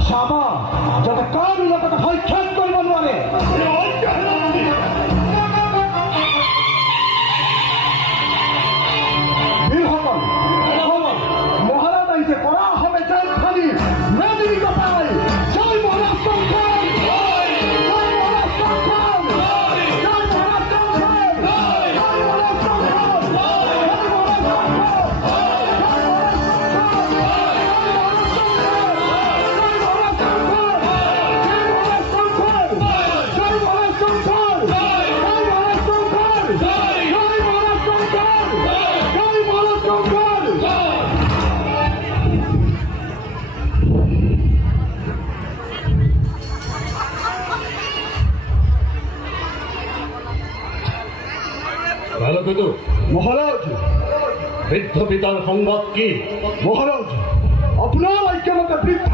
শ্যামা যাতে কার লোকটা ভয় খেয়াল করব নোৱাৰে বীরসকল মহারাজ আইছে করা হবে জয় খালি নদী কথায় জয় মহারাজ শঙ্কর জয় মহারাজ শঙ্কর জয় মহারাজ শঙ্কর জয় মহারাজ শঙ্কর জয় ভালো কিন্তু মহারাজ বৃদ্ধ পিতার সংবাদ কি? মহারাজ আপনার ঐক্যমতে বৃদ্ধ